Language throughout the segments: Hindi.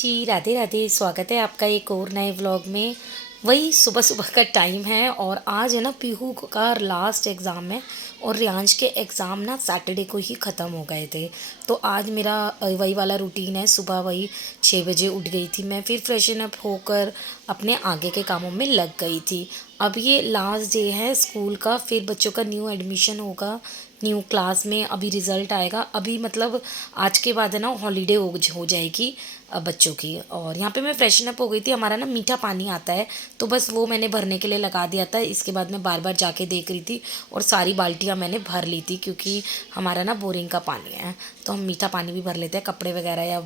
जी, राधे राधे। स्वागत है आपका एक और नए व्लॉग में। वही सुबह सुबह का टाइम है और आज है ना पीहू का लास्ट एग्ज़ाम है और रियांश के एग्ज़ाम ना सैटरडे को ही ख़त्म हो गए थे। तो आज मेरा वही वाला रूटीन है। सुबह वही 6 बजे उठ गई थी मैं, फिर फ्रेशन अप होकर अपने आगे के कामों में लग गई थी। अब ये लास्ट डे है स्कूल का, फिर बच्चों का न्यू एडमिशन होगा न्यू क्लास में। अभी रिज़ल्ट आएगा, अभी मतलब आज के बाद है ना हॉलीडे हो जाएगी बच्चों की। और यहाँ पे मैं फ्रेशन अप हो गई थी। हमारा ना मीठा पानी आता है तो बस वो मैंने भरने के लिए लगा दिया था। इसके बाद मैं बार बार जाके देख रही थी और सारी बाल्टियाँ मैंने भर ली थी, क्योंकि हमारा ना बोरिंग का पानी है तो हम मीठा पानी भी भर लेते हैं। कपड़े वगैरह या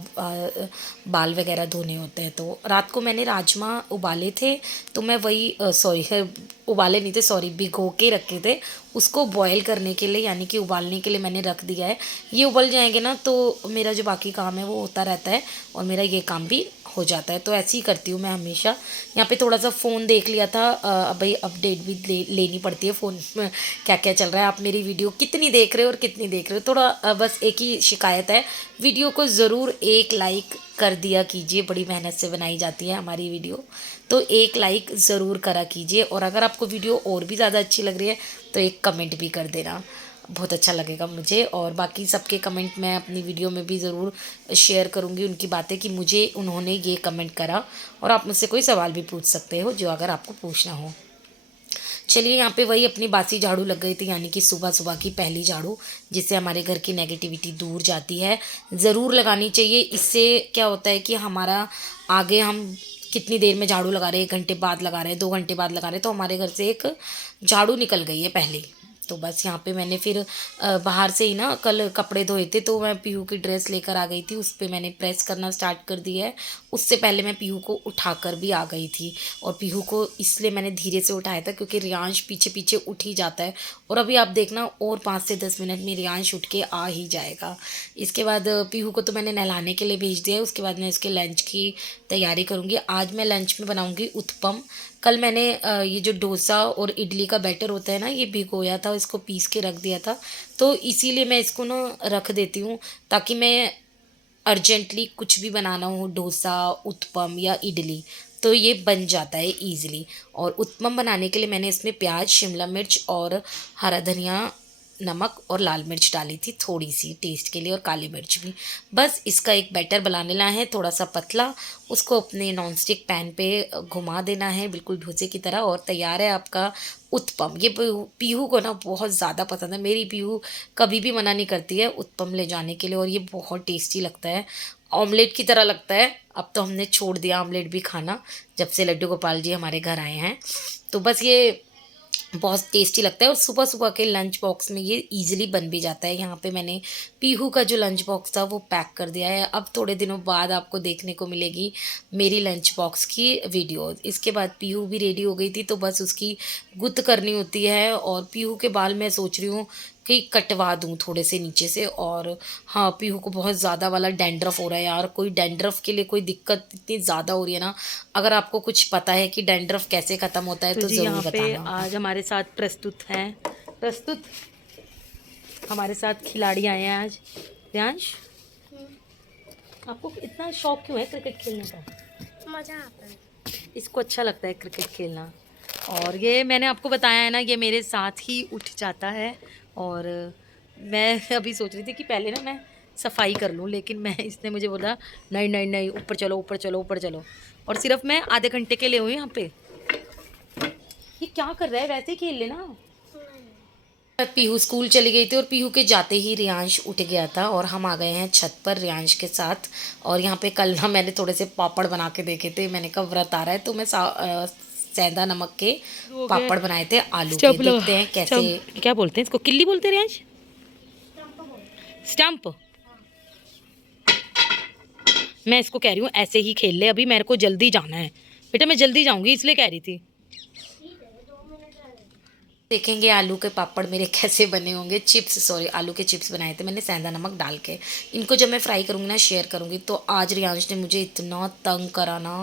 बाल वगैरह धोने होते हैं। तो रात को मैंने राजमा उबाले थे, तो मैं वही सॉरी उबाले नहीं थे, सॉरी भिगो के रखे थे। उसको बॉयल करने के लिए यानी कि उबालने के लिए मैंने रख दिया है। ये उबल जाएंगे ना तो मेरा जो बाकी काम है वो होता रहता है और मेरा ये काम भी हो जाता है। तो ऐसे ही करती हूँ मैं हमेशा। यहाँ पे थोड़ा सा फ़ोन देख लिया था। अब भाई अपडेट भी लेनी पड़ती है फ़ोन में क्या क्या चल रहा है, आप मेरी वीडियो कितनी देख रहे हो और कितनी देख रहे हो। थोड़ा बस एक ही शिकायत है, वीडियो को ज़रूर एक लाइक कर दिया कीजिए। बड़ी मेहनत से बनाई जाती है हमारी वीडियो, तो एक लाइक ज़रूर करा कीजिए। और अगर आपको वीडियो और भी ज़्यादा अच्छी लग रही है तो एक कमेंट भी कर देना, बहुत अच्छा लगेगा मुझे। और बाकी सबके कमेंट मैं अपनी वीडियो में भी ज़रूर शेयर करूँगी, उनकी बातें कि मुझे उन्होंने ये कमेंट करा। और आप मुझसे कोई सवाल भी पूछ सकते हो जो अगर आपको पूछना हो। चलिए, यहाँ पे वही अपनी बासी झाड़ू लग गई थी, यानी कि सुबह सुबह की पहली झाड़ू, जिससे हमारे घर की नेगेटिविटी दूर जाती है। ज़रूर लगानी चाहिए। इससे क्या होता है कि हमारा आगे हम कितनी देर में झाड़ू लगा रहे हैं, 1 घंटे बाद लगा रहे हैं, 2 घंटे बाद लगा रहे हैं, तो हमारे घर से एक झाड़ू निकल गई है पहले। तो बस यहाँ पे मैंने फिर बाहर से ही ना कल कपड़े धोए थे, तो मैं पीहू की ड्रेस लेकर आ गई थी। उस पर मैंने प्रेस करना स्टार्ट कर दिया है। उससे पहले मैं पीहू को उठाकर भी आ गई थी। और पीहू को इसलिए मैंने धीरे से उठाया था क्योंकि रियांश पीछे पीछे उठ ही जाता है। और अभी आप देखना और 5 से 10 मिनट में रियांश उठ के आ ही जाएगा। इसके बाद पीहू को तो मैंने नहलाने के लिए भेज दिया है। उसके बाद मैं इसके लंच की तैयारी करूँगी। आज मैं लंच में बनाऊँगी उत्पम। कल मैंने ये जो डोसा और इडली का बैटर होता है ना, ये भिगोया था, इसको पीस के रख दिया था। तो इसीलिए मैं इसको ना रख देती हूँ, ताकि मैं अर्जेंटली कुछ भी बनाना हो, डोसा उत्पम या इडली, तो ये बन जाता है ईज़िली। और उत्पम बनाने के लिए मैंने इसमें प्याज, शिमला मिर्च और हरा धनिया, नमक और लाल मिर्च डाली थी थोड़ी सी टेस्ट के लिए, और काली मिर्च भी। बस इसका एक बैटर बनाना है थोड़ा सा पतला। उसको अपने नॉनस्टिक पैन पे घुमा देना है बिल्कुल डोसे की तरह, और तैयार है आपका उत्पम। ये पीहू को ना बहुत ज़्यादा पसंद है। मेरी पीहू कभी भी मना नहीं करती है उत्पम ले जाने के लिए, और ये बहुत टेस्टी लगता है, ऑमलेट की तरह लगता है। अब तो हमने छोड़ दिया ऑमलेट भी खाना, जब से लड्डू गोपाल जी हमारे घर आए हैं। तो बस ये बहुत टेस्टी लगता है और सुबह सुबह के लंच बॉक्स में ये इजीली बन भी जाता है। यहाँ पे मैंने पीहू का जो लंच बॉक्स था वो पैक कर दिया है। अब थोड़े दिनों बाद आपको देखने को मिलेगी मेरी लंच बॉक्स की वीडियो। इसके बाद पीहू भी रेडी हो गई थी, तो बस उसकी गुत्त करनी होती है। और पीहू के बाल मैं सोच रही हूँ कि कटवा दूँ थोड़े से नीचे से। और हाँ, पीहू को बहुत ज़्यादा वाला डैंड्रफ हो रहा है यार। कोई डैंड्रफ के लिए कोई दिक्कत इतनी ज़्यादा हो रही है ना, अगर आपको कुछ पता है कि डैंड्रफ कैसे ख़त्म होता है तो जी ज़रूर यहाँ पे बताना। आज हमारे साथ प्रस्तुत हमारे साथ खिलाड़ी आए हैं आज। प्रियांश, आपको इतना शौक क्यों है क्रिकेट खेलने का? मज़ा आता है। इसको अच्छा लगता है क्रिकेट खेलना। और ये मैंने आपको बताया है ना, ये मेरे साथ ही उठ जाता है। और मैं अभी सोच रही थी कि पहले ना मैं सफाई कर लूँ, लेकिन मैं इसने मुझे बोला नहीं नहीं नहीं, ऊपर चलो ऊपर चलो ऊपर चलो। और सिर्फ मैं आधे घंटे के लिए हुई यहाँ पे। ये क्या कर रहा है? वैसे ही खेल लेना। पीहू स्कूल चली गई थी और पीहू के जाते ही रियांश उठ गया था और हम आ गए हैं छत पर रियांश के साथ। और यहाँ पे कल ना मैंने थोड़े से पापड़ बना के देखे थे। मैंने कहा व्रत आ रहा है तो मैं सेंधा नमक के हो गए। पापड़ बनाए थे आलू के। स्टंप लगा, देखते हैं कैसे। स्टंप क्या बोलते हैं इसको? किल्ली बोलते हैं रियांश? स्टंप। मैं इसको कह रही हूँ ऐसे ही खेल ले, अभी मेरे को जल्दी जाना है बेटा, मैं जल्दी जाऊंगी इसलिए कह रही थी। देखेंगे आलू के पापड़ मेरे कैसे बने होंगे। चिप्स, सॉरी, आलू के चिप्स बनाए थे मैंने सेंधा नमक डाल के। इनको जब मैं फ्राई करूँगी ना, शेयर करूँगी। तो आज रियांश ने मुझे इतना तंग करा ना,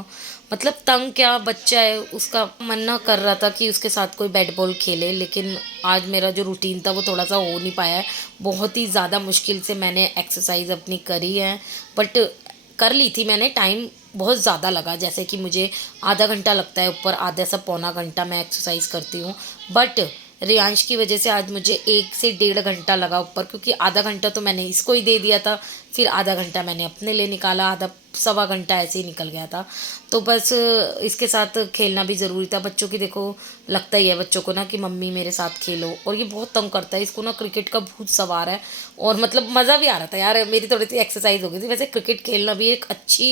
मतलब तंग क्या, बच्चा है, उसका मन ना कर रहा था कि उसके साथ कोई बैट बॉल खेले। लेकिन आज मेरा जो रूटीन था वो थोड़ा सा हो नहीं पाया है। बहुत ही ज़्यादा मुश्किल से मैंने एक्सरसाइज अपनी करी है, बट कर ली थी मैंने। टाइम बहुत ज़्यादा लगा, जैसे कि मुझे आधा घंटा लगता है ऊपर, आधा से पौना घंटा मैं एक्सरसाइज करती हूँ। बट रियांश की वजह से आज मुझे 1 से 1.5 घंटा लगा ऊपर, क्योंकि आधा घंटा तो मैंने इसको ही दे दिया था, फिर आधा घंटा मैंने अपने लिए निकाला, आधा सवा घंटा ऐसे ही निकल गया था। तो बस इसके साथ खेलना भी ज़रूरी था। बच्चों की देखो, लगता ही है बच्चों को ना कि मम्मी मेरे साथ खेलो, और ये बहुत तंग करता है, इसको ना क्रिकेट का भूत सवार है। और मतलब मज़ा भी आ रहा था यार, मेरी थोड़ी सी एक्सरसाइज हो गई थी। वैसे क्रिकेट खेलना भी एक अच्छी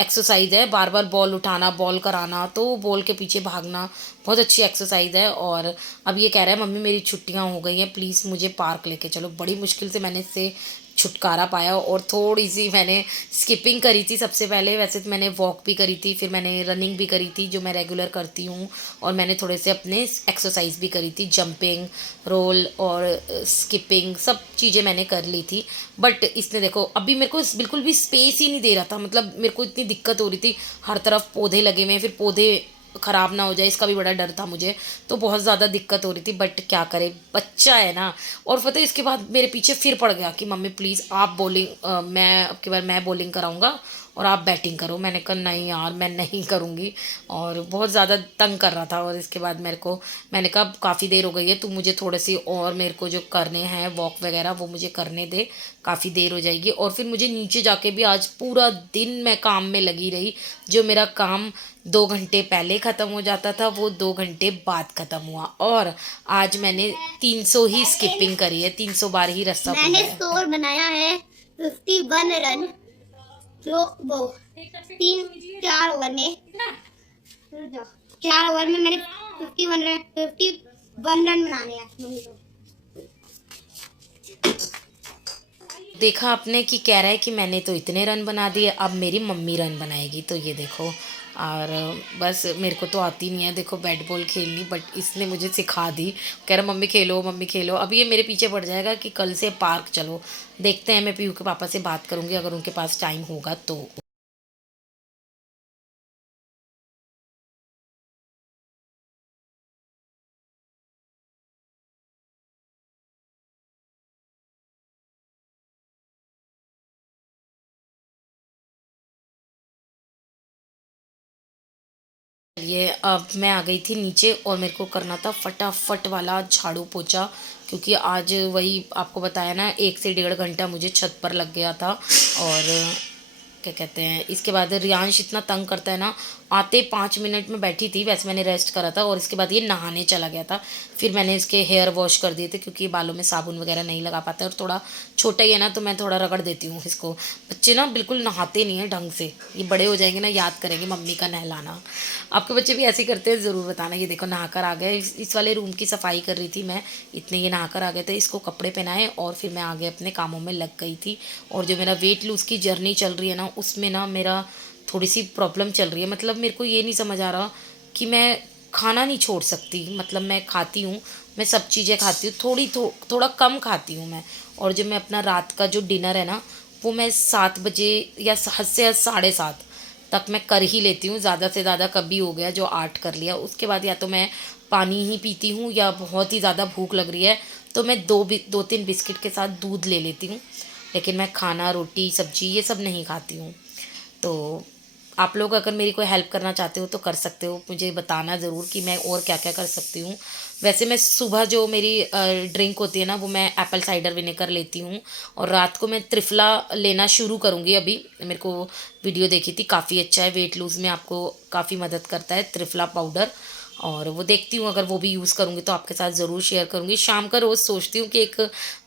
एक्सरसाइज है, बार बार बॉल उठाना, बॉल कराना, तो बॉल के पीछे भागना बहुत अच्छी एक्सरसाइज है। और अब ये कह रहा है मम्मी मेरी छुट्टियां हो गई हैं, प्लीज़ मुझे पार्क लेके चलो। बड़ी मुश्किल से मैंने इससे छुटकारा पाया, और थोड़ी सी मैंने स्किपिंग करी थी सबसे पहले। वैसे तो मैंने वॉक भी करी थी, फिर मैंने रनिंग भी करी थी जो मैं रेगुलर करती हूँ, और मैंने थोड़े से अपने एक्सरसाइज भी करी थी, जंपिंग, रोल और स्किपिंग, सब चीज़ें मैंने कर ली थी। बट इसने देखो अभी मेरे को बिल्कुल भी स्पेस ही नहीं दे रहा था, मतलब मेरे को इतनी दिक्कत हो रही थी, हर तरफ पौधे लगे हुए हैं, फिर पौधे ख़राब ना हो जाए इसका भी बड़ा डर था मुझे, तो बहुत ज़्यादा दिक्कत हो रही थी। बट क्या करे, बच्चा है ना। और पता है इसके बाद मेरे पीछे फिर पड़ गया कि मम्मी प्लीज़ आप बॉलिंग, मैं अब की बार मैं बॉलिंग कराऊंगा और आप बैटिंग करो। मैंने कहा नहीं यार मैं नहीं करूँगी, और बहुत ज़्यादा तंग कर रहा था। और इसके बाद मैंने कहा काफ़ी देर हो गई है, तू मुझे थोड़े सी और मेरे को जो करने हैं वॉक वगैरह वो मुझे करने दे, काफ़ी देर हो जाएगी। और फिर मुझे नीचे जाके भी आज पूरा दिन मैं काम में लगी रही। जो मेरा काम 2 घंटे पहले ख़त्म हो जाता था वो 2 घंटे बाद ख़त्म हुआ। और आज मैंने 300 ही स्किपिंग करी है, 300 बार ही रस्सा कूदा मैंने है। स्कोर बनाया है 51 रन, जो वो 3-4 ओवर में, 4 ओवर में मैंने 51 रन बनाने हैं मम्मी को। देखा आपने कि कह रहा है कि मैंने तो इतने रन बना दिए, अब मेरी मम्मी रन बनाएगी। तो ये देखो, और बस मेरे को तो आती नहीं है देखो बैट बॉल खेलनी, बट इसने मुझे सिखा दी। कह रहा मम्मी खेलो मम्मी खेलो। अब ये मेरे पीछे पड़ जाएगा कि कल से पार्क चलो। देखते हैं, मैं पीयू के पापा से बात करूँगी अगर उनके पास टाइम होगा तो। ये अब मैं आ गई थी नीचे, और मेरे को करना था फटाफट वाला झाड़ू पोछा, क्योंकि आज वही आपको बताया ना 1 से 1.5 घंटा मुझे छत पर लग गया था। और क्या कहते हैं, इसके बाद रियांश इतना तंग करता है ना, आते 5 मिनट में बैठी थी, वैसे मैंने रेस्ट करा था, और इसके बाद ये नहाने चला गया था। फिर मैंने इसके हेयर वॉश कर दिए थे, क्योंकि बालों में साबुन वगैरह नहीं लगा पाता, और थोड़ा छोटा ही है ना तो मैं थोड़ा रगड़ देती हूँ इसको। बच्चे ना बिल्कुल नहाते नहीं हैं ढंग से, ये बड़े हो जाएंगे ना याद करेंगे मम्मी का नहलाना। आपके बच्चे भी ऐसे ही करते हैं, ज़रूर बताना। ये देखो नहा कर आ गए, इस वाले रूम की सफाई कर रही थी मैं, इतने ये नहा कर आ गए थे, इसको कपड़े पहनाए और फिर मैं आगे अपने कामों में लग गई थी। और जो मेरा वेट लूज़ की जर्नी चल रही है ना, उसमें ना मेरा थोड़ी सी प्रॉब्लम चल रही है। मतलब मेरे को ये नहीं समझ आ रहा कि मैं खाना नहीं छोड़ सकती। मतलब मैं खाती हूँ, मैं सब चीज़ें खाती हूँ, थोड़ा कम खाती हूँ मैं। और जो मैं अपना रात का जो डिनर है ना, वो मैं 7 बजे या हद से हद 7:30 तक मैं कर ही लेती हूँ। ज़्यादा से ज़्यादा कभी हो गया जो 8 कर लिया, उसके बाद या तो मैं पानी ही पीती हूँ, या बहुत ही ज़्यादा भूख लग रही है तो मैं 2-3 बिस्किट के साथ दूध ले लेती हूँ। लेकिन मैं खाना, रोटी, सब्जी ये सब नहीं खाती हूँ। तो आप लोग अगर मेरी कोई हेल्प करना चाहते हो तो कर सकते हो, मुझे बताना ज़रूर कि मैं और क्या क्या कर सकती हूँ। वैसे मैं सुबह जो मेरी ड्रिंक होती है ना, वो मैं एप्पल साइडर विनेगर लेती हूँ, और रात को मैं त्रिफला लेना शुरू करूँगी। अभी मेरे को वीडियो देखी थी, काफ़ी अच्छा है, वेट लूज़ में आपको काफ़ी मदद करता है त्रिफला पाउडर। और वो देखती हूँ, अगर वो भी यूज़ करूँगी तो आपके साथ ज़रूर शेयर करूँगी। शाम का रोज़ सोचती हूँ कि एक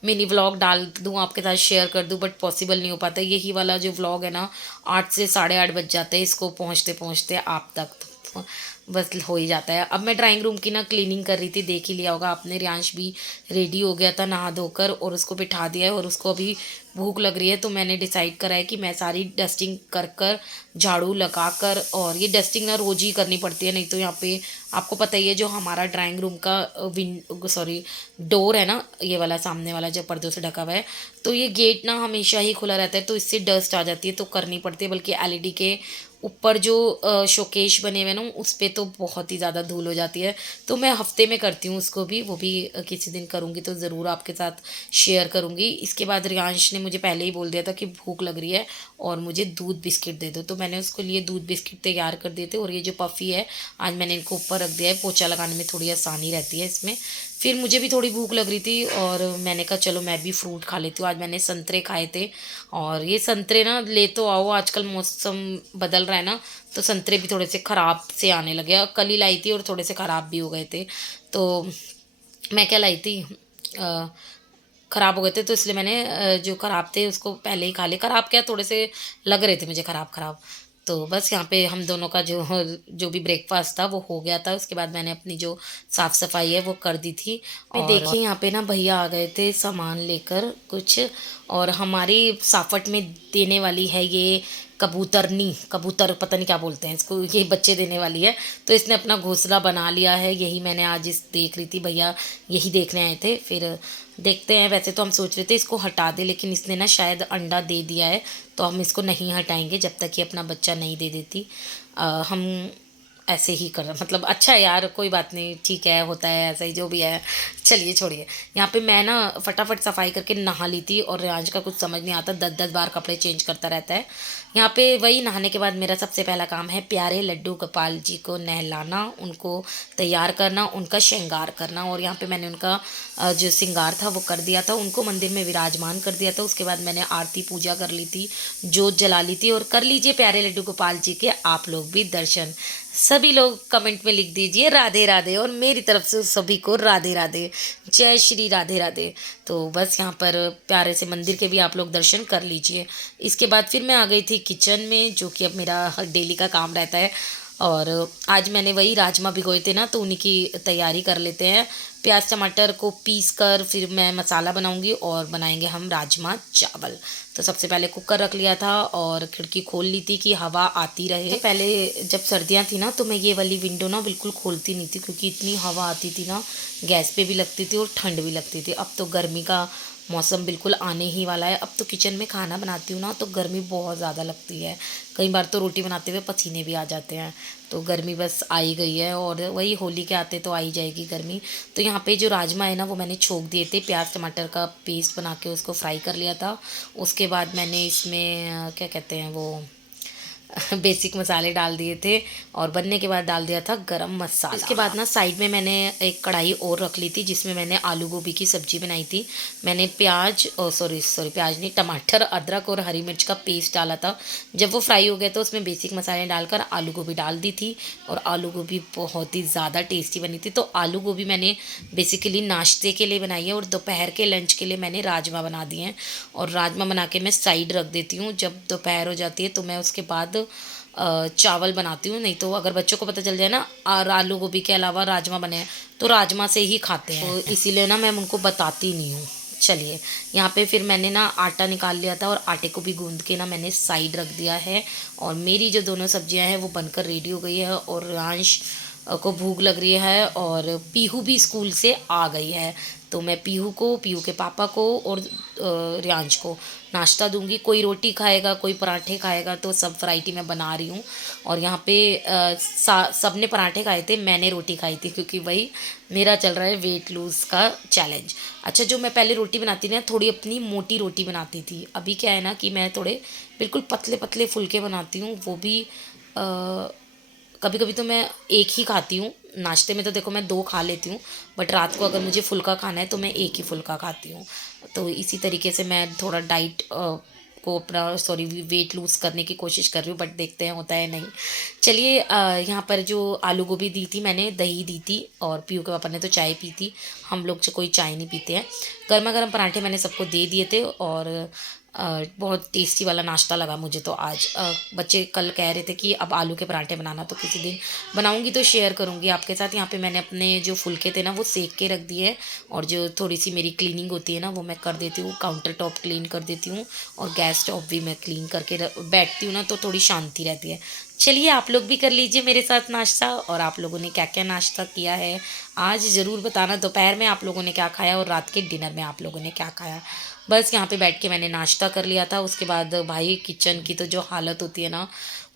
मिनी व्लॉग डाल दूँ, आपके साथ शेयर कर दूँ, बट पॉसिबल नहीं हो पाता। यही वाला जो व्लॉग है ना, 8 से 8:30 बज जाते हैं इसको पहुँचते पहुँचते आप तक, तो बस हो ही जाता है। अब मैं ड्राइंग रूम की ना क्लीनिंग कर रही थी, देख ही लिया होगा आपने। रियांश भी रेडी हो गया था नहा धोकर, और उसको बिठा दिया है, और उसको अभी भूख लग रही है, तो मैंने डिसाइड करा है कि मैं सारी डस्टिंग कर कर, झाड़ू लगा कर, और ये डस्टिंग ना रोज़ ही करनी पड़ती है, नहीं तो यहाँ पे आपको पता ही है जो हमारा ड्राइंग रूम का डोर है ना, ये वाला सामने वाला जो पर्दों से ढका हुआ है, तो ये गेट ना हमेशा ही खुला रहता है, तो इससे डस्ट आ जाती है, तो करनी पड़ती है। बल्कि एलईडी के ऊपर जो शोकेश बने हुए ना उस पे तो बहुत ही ज़्यादा धूल हो जाती है। तो मैं हफ्ते में करती हूँ उसको भी, वो भी किसी दिन करूँगी तो ज़रूर आपके साथ शेयर करूँगी। इसके बाद रियांश ने मुझे पहले ही बोल दिया था कि भूख लग रही है और मुझे दूध बिस्किट दे दो, तो मैंने उसके लिए दूध बिस्किट तैयार कर दिए थे। और ये जो पफ़ी है आज मैंने इनको ऊपर रख दिया है, पोछा लगाने में थोड़ी आसानी रहती है इसमें। फिर मुझे भी थोड़ी भूख लग रही थी और मैंने कहा चलो मैं भी फ्रूट खा लेती हूँ। आज मैंने संतरे खाए थे और ये संतरे ना ले तो आओ, आजकल मौसम बदल रहा है ना, तो संतरे भी थोड़े से ख़राब से आने लगे। कल ही लाई थी और थोड़े से ख़राब भी हो गए थे। तो मैं क्या लाई थी, ख़राब हो गए थे तो इसलिए मैंने जो ख़राब थे उसको पहले ही खा लिए। ख़राब क्या, थोड़े से लग रहे थे मुझे ख़राब ख़राब। तो बस यहाँ पे हम दोनों का जो भी ब्रेकफास्ट था वो हो गया था। उसके बाद मैंने अपनी जो साफ़ सफाई है वो कर दी थी। और देखिए यहाँ पे ना भैया आ गए थे सामान लेकर कुछ, और हमारी साफट में देने वाली है ये कबूतरनी, कबूतर पता नहीं क्या बोलते हैं इसको, ये बच्चे देने वाली है। तो इसने अपना घोंसला बना लिया है। यही मैंने आज इस देख रही थी, भैया यही देखने आए थे। फिर देखते हैं, वैसे तो हम सोच रहे थे इसको हटा दे, लेकिन इसने ना शायद अंडा दे दिया है तो हम इसको नहीं हटाएंगे जब तक ये अपना बच्चा नहीं दे देती। हम ऐसे ही कर, मतलब अच्छा है यार, कोई बात नहीं, ठीक है, होता है ऐसा ही जो भी है। चलिए छोड़िए। यहाँ पे मैं ना फटाफट सफाई करके नहा ली थी और रियांश का कुछ समझ नहीं आता, 10-10 बार कपड़े चेंज करता रहता है। यहाँ पे वही नहाने के बाद मेरा सबसे पहला काम है प्यारे लड्डू गोपाल जी को नहलाना, उनको तैयार करना, उनका श्रृंगार करना। और यहाँ पे मैंने उनका जो श्रृंगार था वो कर दिया था, उनको मंदिर में विराजमान कर दिया था। उसके बाद मैंने आरती पूजा कर ली थी, जोत जला ली थी। और कर लीजिए प्यारे लड्डू गोपाल जी के आप लोग भी दर्शन। सभी लोग कमेंट में लिख दीजिए राधे राधे, और मेरी तरफ से सभी को राधे राधे, जय श्री राधे राधे। तो बस यहाँ पर प्यारे से मंदिर के भी आप लोग दर्शन कर लीजिए। इसके बाद फिर मैं आ गई थी किचन में, जो कि अब मेरा डेली का काम रहता है। और आज मैंने वही राजमा भिगोए थे ना, तो उन्हीं की तैयारी कर लेते हैं। प्याज टमाटर को पीस कर फिर मैं मसाला बनाऊंगी और बनाएंगे हम राजमा चावल। तो सबसे पहले कुकर रख लिया था और खिड़की खोल ली थी कि हवा आती रहे। तो पहले जब सर्दियां थी ना तो मैं ये वाली विंडो ना बिल्कुल खोलती नहीं थी, क्योंकि इतनी हवा आती थी ना, गैस पे भी लगती थी और ठंड भी लगती थी। अब तो गर्मी का मौसम बिल्कुल आने ही वाला है। अब तो किचन में खाना बनाती हूँ ना तो गर्मी बहुत ज़्यादा लगती है। कई बार तो रोटी बनाते हुए पसीने भी आ जाते हैं। तो गर्मी बस आ ही गई है, और वही होली के आते तो आ ही जाएगी गर्मी। तो यहाँ पे जो राजमा है ना वो मैंने छोंक दिए थे, प्याज टमाटर का पेस्ट बना के उसको फ्राई कर लिया था। उसके बाद मैंने इसमें क्या कहते हैं वो बेसिक मसाले डाल दिए थे, और बनने के बाद डाल दिया था गरम मसाला। इसके बाद ना साइड में मैंने एक कढ़ाई और रख ली थी, जिसमें मैंने आलू गोभी की सब्ज़ी बनाई थी। मैंने प्याज सॉरी प्याज नहीं, टमाटर, अदरक और हरी मिर्च का पेस्ट डाला था। जब वो फ्राई हो गया तो उसमें बेसिक मसाले डालकर आलू गोभी डाल दी थी, और आलू गोभी बहुत ही ज़्यादा टेस्टी बनी थी। तो आलू गोभी मैंने बेसिकली नाश्ते के लिए बनाई है, और दोपहर के लंच के लिए मैंने राजमा बना दिए हैं। और राजमा बना के मैं साइड रख देती हूँ। जब दोपहर हो जाती है तो मैं उसके बाद चावल बनाती हूँ। नहीं तो अगर बच्चों को पता चल जाए ना और आलू गोभी के अलावा राजमा बने हैं तो राजमा से ही खाते हैं, तो इसीलिए ना मैं उनको बताती नहीं हूँ। चलिए, यहाँ पे फिर मैंने ना आटा निकाल लिया था, और आटे को भी गूंद के ना मैंने साइड रख दिया है। और मेरी जो दोनों सब्जियां हैं वो बनकर रेडी हो गई है, और रियांश को भूख लग रही है, और पीहू भी स्कूल से आ गई है। तो मैं पीहू को, पीहू के पापा को और रियांश को नाश्ता दूंगी। कोई रोटी खाएगा, कोई पराठे खाएगा, तो सब वैरायटी मैं बना रही हूँ। और यहाँ पे सब ने पराठे खाए थे, मैंने रोटी खाई थी, क्योंकि वही मेरा चल रहा है वेट लूज़ का चैलेंज। अच्छा, जो मैं पहले रोटी बनाती थी ना, थोड़ी अपनी मोटी रोटी बनाती थी। अभी क्या है ना कि मैं थोड़े बिल्कुल पतले पतले फुलके बनाती हूँ, वो भी कभी कभी तो मैं एक ही खाती हूँ। नाश्ते में तो देखो मैं 2 खा लेती हूँ, बट रात को अगर मुझे फुल्का खाना है तो मैं एक ही फुल्का खाती हूँ। तो इसी तरीके से मैं थोड़ा डाइट को अपना वेट लूज़ करने की कोशिश कर रही हूँ, बट देखते हैं होता है नहीं। चलिए, यहाँ पर जो आलू गोभी दी थी मैंने, दही दी थी, और पीयू के पापा ने तो चाय पी थी। हम लोग जो कोई चाय नहीं पीते हैं। गर्मा गर्म पराठे मैंने सबको दे दिए थे, और बहुत टेस्टी वाला नाश्ता लगा मुझे तो आज। बच्चे कल कह रहे थे कि अब आलू के पराठे बनाना, तो किसी दिन बनाऊंगी तो शेयर करूंगी आपके साथ। यहाँ पे मैंने अपने जो फुलके थे ना वो सेक के रख दिए, और जो थोड़ी सी मेरी क्लीनिंग होती है ना वो मैं कर देती हूँ। काउंटर टॉप क्लीन कर देती हूँ, और गैस टॉप भी मैं क्लीन करके बैठती हूँ ना, तो थोड़ी शांति रहती है। चलिए, आप लोग भी कर लीजिए मेरे साथ नाश्ता, और आप लोगों ने क्या क्या नाश्ता किया है आज ज़रूर बताना। दोपहर में आप लोगों ने क्या खाया, और रात के डिनर में आप लोगों ने क्या खाया। बस यहाँ पे बैठ के मैंने नाश्ता कर लिया था। उसके बाद भाई किचन की तो जो हालत होती है ना,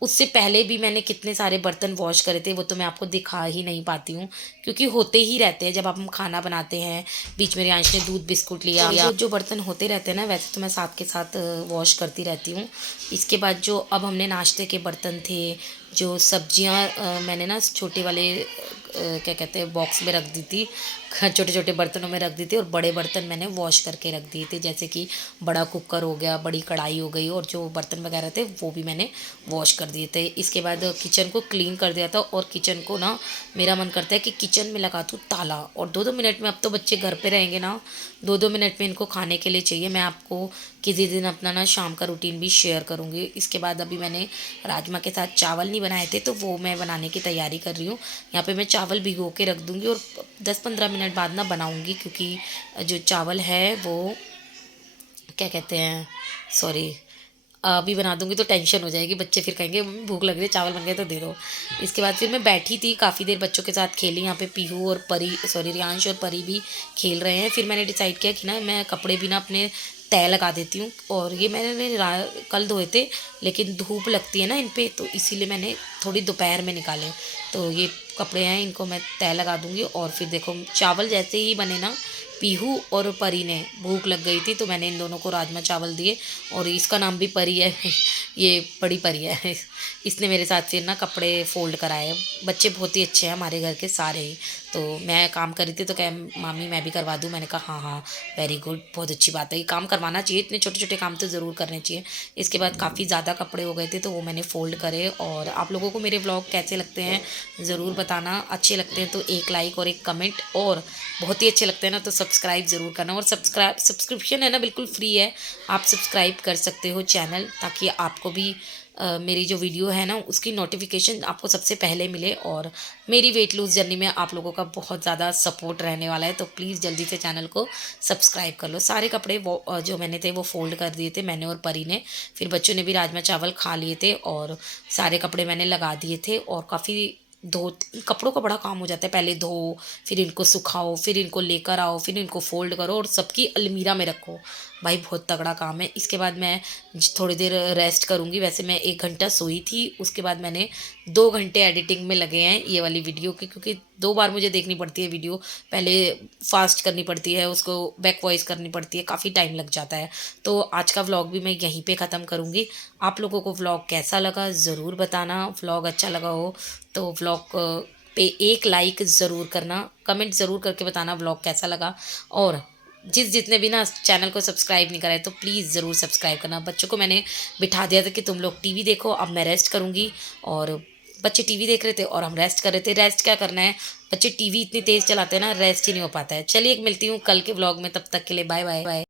उससे पहले भी मैंने कितने सारे बर्तन वॉश करे थे, वो तो मैं आपको दिखा ही नहीं पाती हूँ क्योंकि होते ही रहते हैं जब आप हम खाना बनाते हैं। बीच में रियांश ने दूध बिस्कुट लिया, जो बर्तन होते रहते हैं ना वैसे तो मैं साथ के साथ वॉश करती रहती हूँ। इसके बाद जो अब हमने नाश्ते के बर्तन थे, जो सब्जियां मैंने ना छोटे वाले क्या कहते हैं बॉक्स में रख दी थी, छोटे छोटे बर्तनों में रख दी थी, और बड़े बर्तन मैंने वॉश करके रख दिए थे, जैसे कि बड़ा कुकर हो गया, बड़ी कढ़ाई हो गई, और जो बर्तन वगैरह थे वो भी मैंने वॉश कर दिए थे। इसके बाद किचन को क्लीन कर दिया था, और किचन को ना मेरा मन करता है कि किचन में लगा दूँ ताला, और 2-2 मिनट में, अब तो बच्चे घर पे रहेंगे ना, 2-2 मिनट में इनको खाने के लिए चाहिए। मैं आपको किसी दिन अपना ना शाम का रूटीन भी शेयर करूँगी। इसके बाद अभी मैंने राजमा के साथ चावल नहीं बनाए थे तो वो मैं बनाने की तैयारी कर रही हूँ। यहाँ पे मैं चावल भिगो के रख दूँगी और 10-15 मिनट बाद ना बनाऊँगी, क्योंकि जो चावल है वो क्या कहते हैं, सॉरी, अभी बना दूँगी तो टेंशन हो जाएगी, बच्चे फिर कहेंगे मम्मी भूख लग रही है, चावल बन गए तो दे दो। इसके बाद फिर मैं बैठी थी काफ़ी देर, बच्चों के साथ खेली, यहाँ पे पीहू और परी, सॉरी, रियांश और परी भी खेल रहे हैं। फिर मैंने डिसाइड किया कि ना मैं कपड़े भी ना अपने तय लगा देती हूँ, और ये मैंने कल धोए थे लेकिन धूप लगती है ना इन पे, तो इसीलिए मैंने थोड़ी दोपहर में निकाले। तो ये कपड़े हैं, इनको मैं तय लगा दूँगी। और फिर देखो चावल जैसे ही बने ना, पीहू और परी ने भूख लग गई थी तो मैंने इन दोनों को राजमा चावल दिए, और इसका नाम भी परी है ये बड़ी परी है इसने मेरे साथ फिर ना कपड़े फ़ोल्ड कराए। बच्चे बहुत ही अच्छे हैं हमारे घर के सारे ही। तो मैं काम कर रही थी तो कह मामी मैं भी करवा दूँ, मैंने कहा हाँ हाँ वेरी गुड, बहुत अच्छी बात है, ये काम करवाना चाहिए, इतने छोटे छोटे काम तो ज़रूर करने चाहिए। इसके बाद काफ़ी ज़्यादा कपड़े हो गए थे तो वो मैंने फ़ोल्ड करे। और आप लोगों को मेरे व्लॉग कैसे लगते हैं ज़रूर बताना, अच्छे लगते हैं तो एक लाइक और एक कमेंट, और बहुत ही अच्छे लगते हैं ना तो सब्सक्राइब ज़रूर करना। और सब्सक्रिप्शन है ना बिल्कुल फ्री है, आप सब्सक्राइब कर सकते हो चैनल, ताकि आपको भी मेरी जो वीडियो है ना उसकी नोटिफिकेशन आपको सबसे पहले मिले। और मेरी वेट लूज़ जर्नी में आप लोगों का बहुत ज़्यादा सपोर्ट रहने वाला है, तो प्लीज़ जल्दी से चैनल को सब्सक्राइब कर लो। सारे कपड़े वो जो मैंने थे वो फ़ोल्ड कर दिए थे मैंने और परी ने। फिर बच्चों ने भी राजमा चावल खा लिए थे और सारे कपड़े मैंने लगा दिए थे। और काफ़ी धो कपड़ों का बड़ा काम हो जाता है, पहले धो, फिर इनको सुखाओ, फिर इनको लेकर आओ, फिर इनको फ़ोल्ड करो और सबकी अलमीरा में रखो, भाई बहुत तगड़ा काम है। इसके बाद मैं थोड़ी देर रेस्ट करूँगी। वैसे मैं 1 घंटा सोई थी, उसके बाद मैंने 2 घंटे एडिटिंग में लगे हैं ये वाली वीडियो के, क्योंकि 2 बार मुझे देखनी पड़ती है वीडियो, पहले फास्ट करनी पड़ती है, उसको बैक वॉइस करनी पड़ती है, काफ़ी टाइम लग जाता है। तो आज का व्लॉग भी मैं यहीं पे ख़त्म करूँगी। आप लोगों को व्लॉग कैसा लगा ज़रूर बताना, व्लॉग अच्छा लगा हो तो व्लॉग पे एक लाइक ज़रूर करना, कमेंट ज़रूर करके बताना व्लॉग कैसा लगा। और जितने भी ना चैनल को सब्सक्राइब नहीं कराए तो प्लीज़ ज़रूर सब्सक्राइब करना। बच्चों को मैंने बिठा दिया था कि तुम लोग टीवी देखो, अब मैं रेस्ट करूँगी। और बच्चे टीवी देख रहे थे और हम रेस्ट कर रहे थे। रेस्ट क्या करना है, बच्चे टीवी इतनी तेज़ चलाते हैं ना, रेस्ट ही नहीं हो पाता है। चलिए मिलती हूँ कल के व्लॉग में, तब तक के लिए बाय बाय बाय।